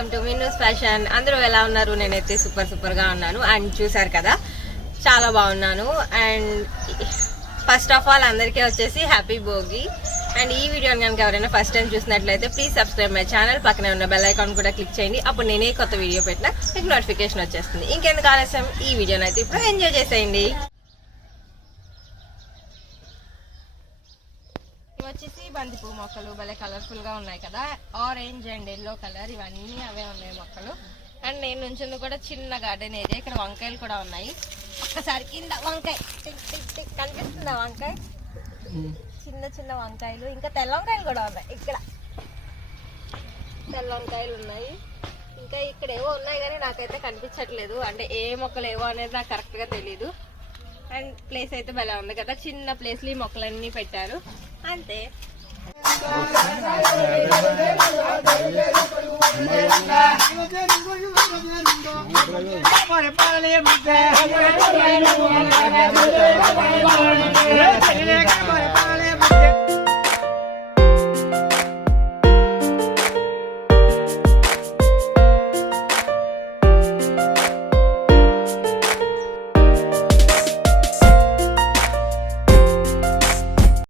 Welcome to మిన్నూస్ fashion. అందరూ ఎలా ఉన్నారు? నేనైతే సూపర్ గా ఉన్నాను. అండ్ చూసారు కదా, చాలా బాగున్నాను. అండ్ ఫస్ట్ ఆఫ్ ఆల్ అందరికీ వచ్చేసి హ్యాపీ భోగి. అండ్ ఈ వీడియోని కనుక ఎవరైనా ఫస్ట్ టైం చూసినట్లయితే ప్లీజ్ సబ్స్క్రైబ్ మై ఛానల్. పక్కనే ఉన్న బెల్ ఐకాన్ కూడా క్లిక్ చేయండి. అప్పుడు నేనే కొత్త వీడియో పెట్టినా మీకు నోటిఫికేషన్ వచ్చేస్తుంది. ఇంకెందుకు ఆలస్యం, ఈ వీడియోని అయితే ఇప్పుడు ఎంజాయ్ చేసేయండి. వచ్చేసి బంతిపూ మొక్కలు భలే కలర్ఫుల్ గా ఉన్నాయి కదా, ఆరెంజ్ అండ్ ఎల్లో కలర్, ఇవన్నీ అవే ఉన్నాయి మొక్కలు. అండ్ నేను నుంచింది కూడా చిన్న గార్డెన్ ఏరియా. ఇక్కడ వంకాయలు కూడా ఉన్నాయి. ఒక్కసారి కింద వంకాయ కనిపిస్తుందా? వంకాయ చిన్న వంకాయలు, ఇంకా తెల్ల వంకాయలు కూడా ఉన్నాయి. ఇక్కడ తెల్ల వంకాయలు ఉన్నాయి. ఇంకా ఇక్కడ ఏవో ఉన్నాయి కానీ నాకైతే కనిపించట్లేదు. అంటే ఏ మొక్కలు ఏవో అనేది నాకు కరెక్ట్ గా తెలీదు. అండ్ ప్లేస్ అయితే భలే ఉంది కదా, చిన్న ప్లేస్ లో ఈ మొక్కలన్నీ పెట్టారు అంతే.